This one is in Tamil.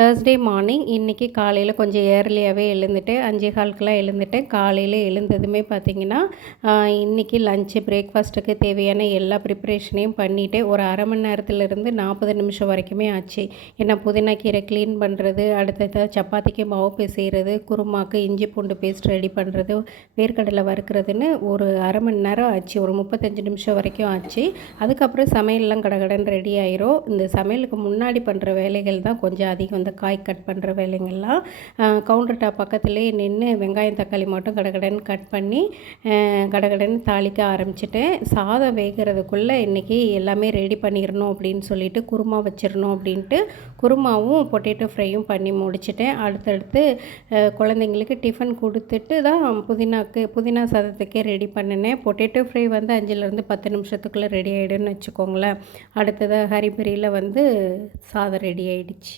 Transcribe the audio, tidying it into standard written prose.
தேர்ஸ்டே மார்னிங் இன்றைக்கி காலையில் கொஞ்சம் ஏர்லியாகவே எழுந்துட்டு 5:15க்குலாம் எழுந்துட்டேன். காலையில் எழுந்ததுமே பார்த்திங்கன்னா இன்றைக்கி லஞ்சு பிரேக்ஃபாஸ்ட்டுக்கு தேவையான எல்லா ப்ரிப்ரேஷனையும் பண்ணிவிட்டு ஒரு அரை மணி நேரத்துலேருந்து 40 நிமிஷம் வரைக்குமே ஆச்சு. ஏன்னா புதினா கீரை க்ளீன் பண்ணுறது, அடுத்தது சப்பாத்திக்கு மாவு பிசைகிறது, குருமாக்கு இஞ்சி பூண்டு பேஸ்ட் ரெடி பண்ணுறது, வேர்க்கடலை வறுக்கிறதுன்னு ஒரு அரை மணி நேரம் ஆச்சு. ஒரு 35 நிமிஷம் வரைக்கும் ஆச்சு. அதுக்கப்புறம் சமையல்லாம் கடகடன்னு ரெடி ஆயிரும். இந்த சமையலுக்கு முன்னாடி பண்ணுற வேலைகள் தான் கொஞ்சம் அதிகம். இந்த காய் கட் பண்ணுற வேலைங்கள்லாம் கவுண்டர் டாப் பக்கத்துலேயே நின்று வெங்காயம் தக்காளி மட்டும் கடகடன்னு கட் பண்ணி கடகடன்னு தாளிக்க ஆரம்பிச்சிட்டேன். சாதம் வேகிறதுக்குள்ளே இன்றைக்கி எல்லாமே ரெடி பண்ணிடணும் அப்படின்னு சொல்லிட்டு குருமா வச்சிடணும் அப்படின்ட்டு குருமாவும் பொட்டேட்டோ ஃப்ரையும் பண்ணி முடிச்சிட்டேன். அடுத்தடுத்து குழந்தைங்களுக்கு டிஃபன் கொடுத்துட்டு தான் புதினா சாதத்துக்கே ரெடி பண்ணினேன். பொட்டேட்டோ ஃப்ரை வந்து 5லேருந்து 10 நிமிஷத்துக்குள்ளே ரெடி ஆகிடுன்னு வச்சுக்கோங்களேன். அடுத்ததாக ஹரிபரியில் வந்து சாதம் ரெடி ஆகிடுச்சு.